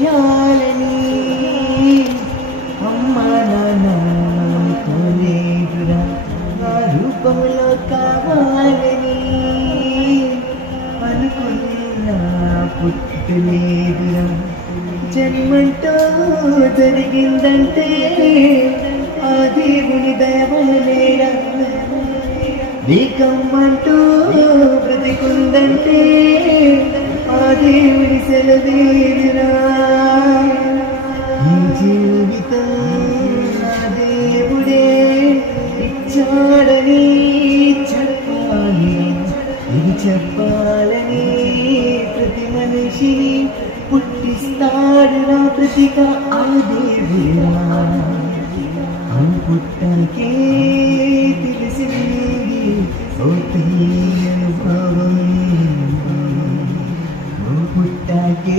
చేయాలని అమ్మ నాన్నకు లేదురా నా రూపంలో కావాలని అనుకున్నా పుట్టలేదురా జన్మంటూ జరిగిందంటే ఆ దేవుని దయవలేరా నీకమ్మంటూ బ్రతికుందంటే ఆ దేవుని సెలవేరా ఈ జీవితం నా దేవుడే ఇచ్చాడని చెప్పాలి ఇది చెప్పాలని ప్రతి మనిషిని పుట్టిస్తాడు నా ప్రతిగా ఆ దేవుడా పుట్టకే తెలిసింది ఓ అనుభవం పుట్టకే